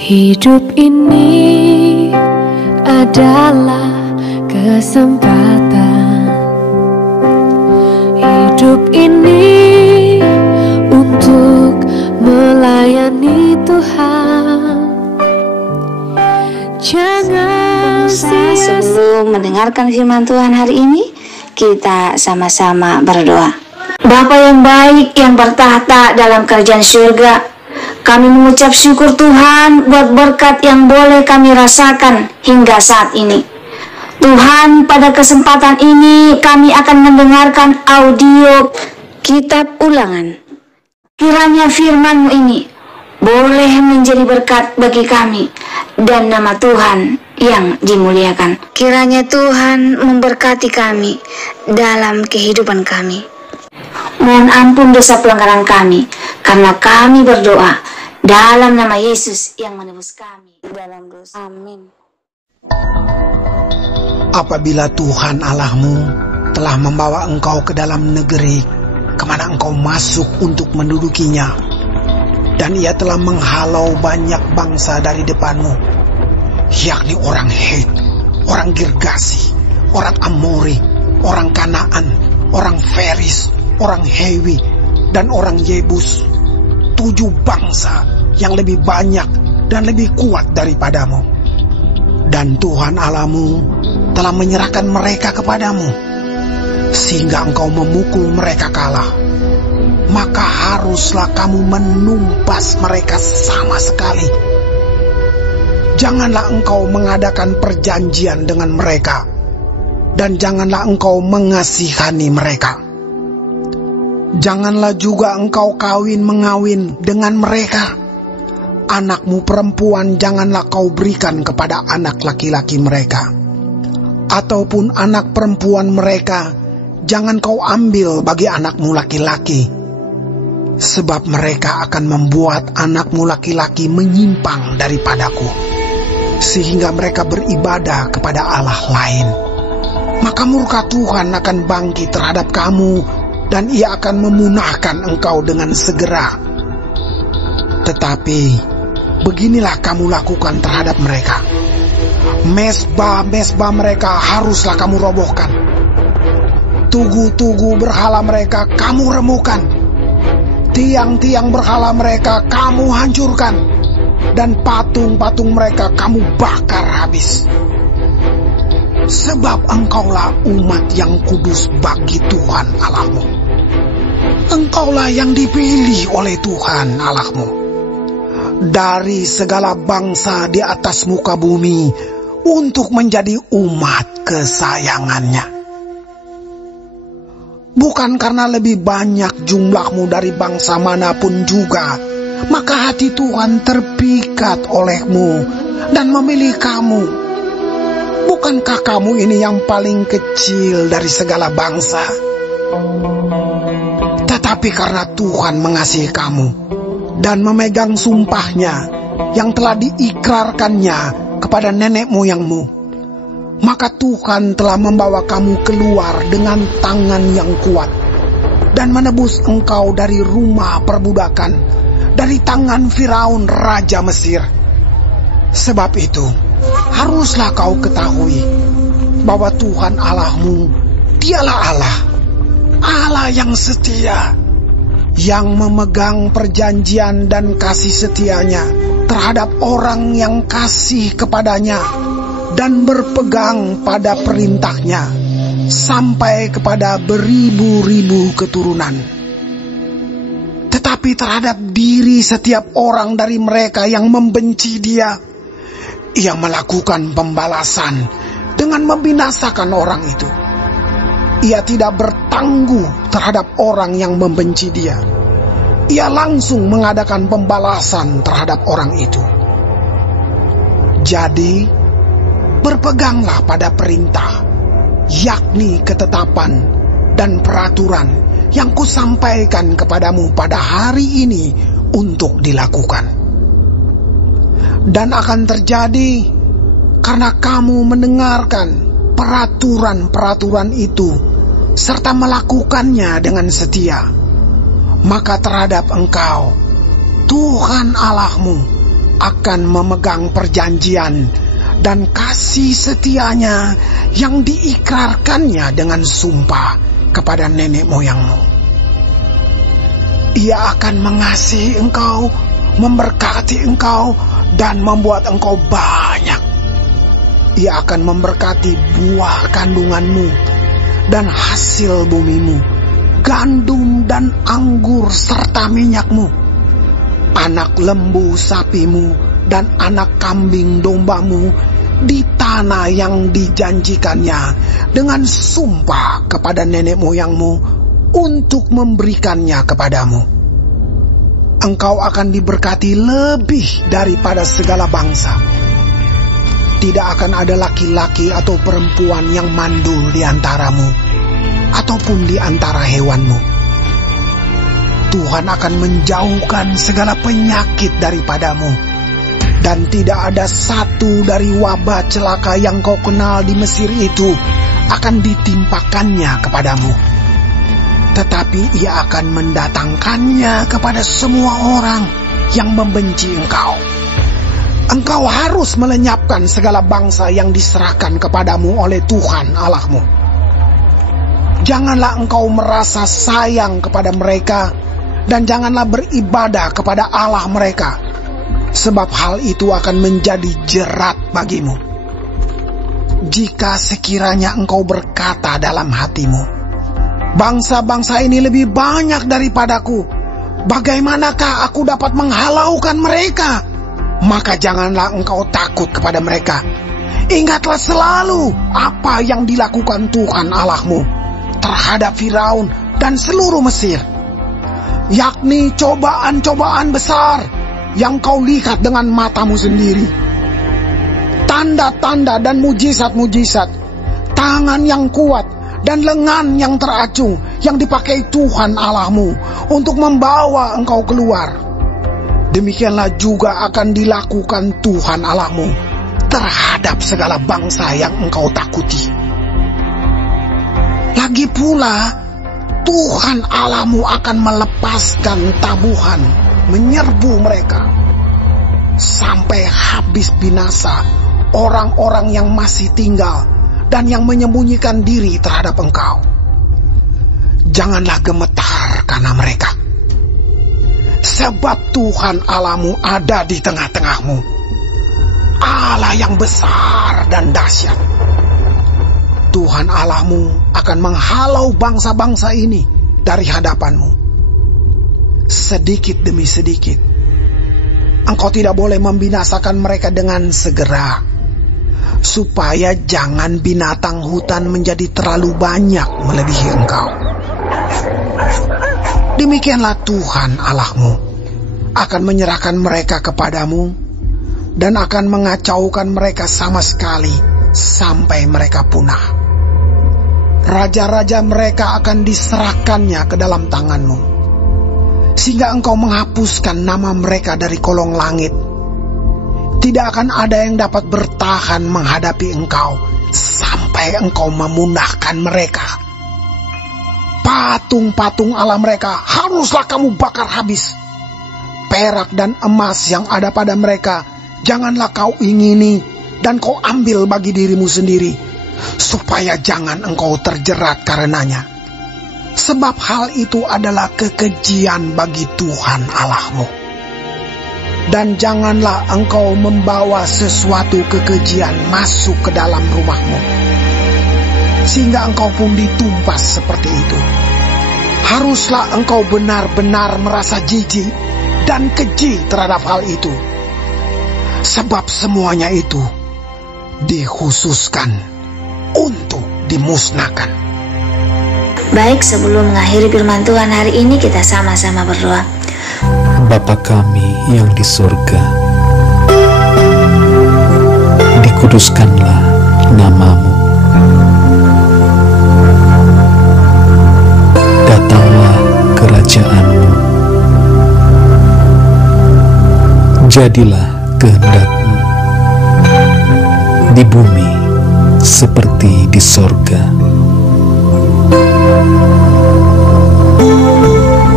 Hidup ini adalah kesempatan. Hidup ini untuk melayani Tuhan. Jangan sia-sia. Sebelum mendengarkan firman Tuhan hari ini, kita sama-sama berdoa. Bapa yang baik yang bertahta dalam kerajaan surga, kami mengucap syukur Tuhan buat berkat yang boleh kami rasakan hingga saat ini. Tuhan, pada kesempatan ini kami akan mendengarkan audio kitab Ulangan. Kiranya firman-Mu ini boleh menjadi berkat bagi kami dan nama Tuhan yang dimuliakan. Kiranya Tuhan memberkati kami dalam kehidupan kami. Mohon ampun dosa pelanggaran kami, karena kami berdoa dalam nama Yesus yang menebus kami dalam dosa. Amin. Apabila Tuhan Allahmu telah membawa engkau ke dalam negeri kemana engkau masuk untuk mendudukinya, dan ia telah menghalau banyak bangsa dari depanmu, yakni orang Het, orang Girgasi, orang Amori, orang Kanaan, orang Feris, orang Hewi, dan orang Yebus, 7 bangsa yang lebih banyak dan lebih kuat daripadamu. Dan Tuhan Allahmu telah menyerahkan mereka kepadamu, sehingga engkau memukul mereka kalah. Maka haruslah kamu menumpas mereka sama sekali. Janganlah engkau mengadakan perjanjian dengan mereka, dan janganlah engkau mengasihani mereka. Janganlah juga engkau kawin-mengawin dengan mereka. Anakmu perempuan janganlah kau berikan kepada anak laki-laki mereka, ataupun anak perempuan mereka jangan kau ambil bagi anakmu laki-laki, sebab mereka akan membuat anakmu laki-laki menyimpang daripadaku, sehingga mereka beribadah kepada Allah lain. Maka murka Tuhan akan bangkit terhadap kamu, dan ia akan memunahkan engkau dengan segera. Tetapi beginilah kamu lakukan terhadap mereka. Mesbah-mesbah mereka haruslah kamu robohkan. Tugu-tugu berhala mereka kamu remukan. Tiang-tiang berhala mereka kamu hancurkan, dan patung-patung mereka kamu bakar habis. Sebab engkaulah umat yang kudus bagi Tuhan Allahmu. Engkaulah yang dipilih oleh Tuhan Allahmu dari segala bangsa di atas muka bumi untuk menjadi umat kesayangannya. Bukan karena lebih banyak jumlahmu dari bangsa manapun juga, maka hati Tuhan terpikat olehmu dan memilih kamu. Bukankah kamu ini yang paling kecil dari segala bangsa? Tetapi karena Tuhan mengasihi kamu dan memegang sumpahnya yang telah diikrarkannya kepada nenek moyangmu, maka Tuhan telah membawa kamu keluar dengan tangan yang kuat dan menebus engkau dari rumah perbudakan, dari tangan Firaun raja Mesir. Sebab itu haruslah kau ketahui bahwa Tuhan Allahmu, dialah Allah, Allah yang setia, yang memegang perjanjian dan kasih setianya terhadap orang yang kasih kepadanya dan berpegang pada perintahnya sampai kepada beribu-ribu keturunan. Tetapi terhadap diri setiap orang dari mereka yang membenci Dia, Ia melakukan pembalasan dengan membinasakan orang itu. Ia tidak bertangguh terhadap orang yang membenci Dia. Ia langsung mengadakan pembalasan terhadap orang itu. Jadi, berpeganglah pada perintah, yakni ketetapan dan peraturan yang kusampaikan kepadamu pada hari ini untuk dilakukan. Dan akan terjadi karena kamu mendengarkan peraturan-peraturan itu serta melakukannya dengan setia, maka terhadap engkau Tuhan Allahmu akan memegang perjanjian dan kasih setianya yang diikrarkannya dengan sumpah kepada nenek moyangmu. Ia akan mengasihi engkau, memberkati engkau, dan membuat engkau banyak. Ia akan memberkati buah kandunganmu dan hasil bumimu, gandum dan anggur serta minyakmu, anak lembu sapimu dan anak kambing dombamu di tanah yang dijanjikannya dengan sumpah kepada nenek moyangmu untuk memberikannya kepadamu. Engkau akan diberkati lebih daripada segala bangsa. Tidak akan ada laki-laki atau perempuan yang mandul di antaramu, ataupun di antara hewanmu. Tuhan akan menjauhkan segala penyakit daripadamu, dan tidak ada satu dari wabah celaka yang kau kenal di Mesir itu akan ditimpakannya kepadamu. Tetapi ia akan mendatangkannya kepada semua orang yang membenci engkau. Engkau harus melenyapkan segala bangsa yang diserahkan kepadamu oleh Tuhan Allahmu. Janganlah engkau merasa sayang kepada mereka, dan janganlah beribadah kepada Allah mereka, sebab hal itu akan menjadi jerat bagimu. Jika sekiranya engkau berkata dalam hatimu, bangsa-bangsa ini lebih banyak daripadaku, bagaimanakah aku dapat menghalaukan mereka? Maka janganlah engkau takut kepada mereka. Ingatlah selalu apa yang dilakukan Tuhan Allahmu terhadap Firaun dan seluruh Mesir, yakni cobaan-cobaan besar yang kau lihat dengan matamu sendiri, tanda-tanda dan mujizat-mujizat, tangan yang kuat dan lengan yang teracung yang dipakai Tuhan Allahmu untuk membawa engkau keluar. Demikianlah juga akan dilakukan Tuhan Allahmu terhadap segala bangsa yang engkau takuti. Lagi pula, Tuhan Allahmu akan melepaskan tabuhan menyerbu mereka sampai habis binasa orang-orang yang masih tinggal dan yang menyembunyikan diri terhadap engkau. Janganlah gemetar karena mereka, sebab Tuhan Allahmu ada di tengah-tengahmu, Allah yang besar dan dahsyat. Tuhan Allahmu akan menghalau bangsa-bangsa ini dari hadapanmu, sedikit demi sedikit. Engkau tidak boleh membinasakan mereka dengan segera, supaya jangan binatang hutan menjadi terlalu banyak melebihi engkau. Demikianlah Tuhan Allahmu akan menyerahkan mereka kepadamu dan akan mengacaukan mereka sama sekali sampai mereka punah. Raja-raja mereka akan diserahkannya ke dalam tanganmu, sehingga engkau menghapuskan nama mereka dari kolong langit. Tidak akan ada yang dapat bertahan menghadapi engkau sampai engkau memunahkan mereka. Patung-patung Allah mereka haruslah kamu bakar habis. Perak dan emas yang ada pada mereka janganlah kau ingini dan kau ambil bagi dirimu sendiri, supaya jangan engkau terjerat karenanya. Sebab hal itu adalah kekejian bagi Tuhan Allahmu. Dan janganlah engkau membawa sesuatu kekejian masuk ke dalam rumahmu, sehingga engkau pun ditumpas seperti itu. Haruslah engkau benar-benar merasa jijik dan keji terhadap hal itu, sebab semuanya itu dikhususkan untuk dimusnahkan. Baik, sebelum mengakhiri firman Tuhan hari ini, kita sama-sama berdoa. Bapa kami yang di surga, dikuduskanlah nama-Mu. Datanglah kerajaan-Mu. Jadilah kehendak-Mu di bumi seperti di sorga.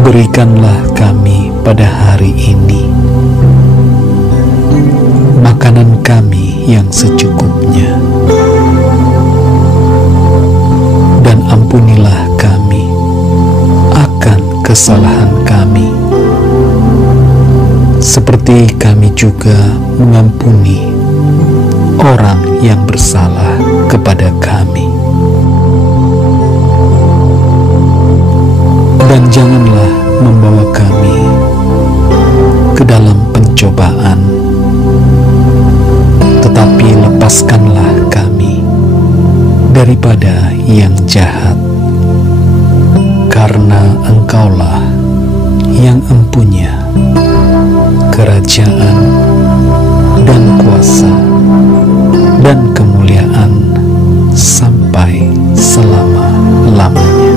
Berikanlah kami pada hari ini kami yang secukupnya, dan ampunilah kami akan kesalahan kami, seperti kami juga mengampuni orang yang bersalah kepada kami. Dan janganlah membawa kami ke dalam pencobaan, tetapi lepaskanlah kami daripada yang jahat, karena Engkaulah yang empunya kerajaan dan kuasa dan kemuliaan sampai selama-lamanya.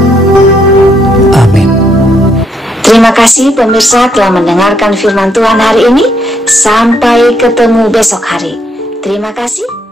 Amin. Terima kasih pemirsa telah mendengarkan firman Tuhan hari ini. Sampai ketemu besok hari. Terima kasih.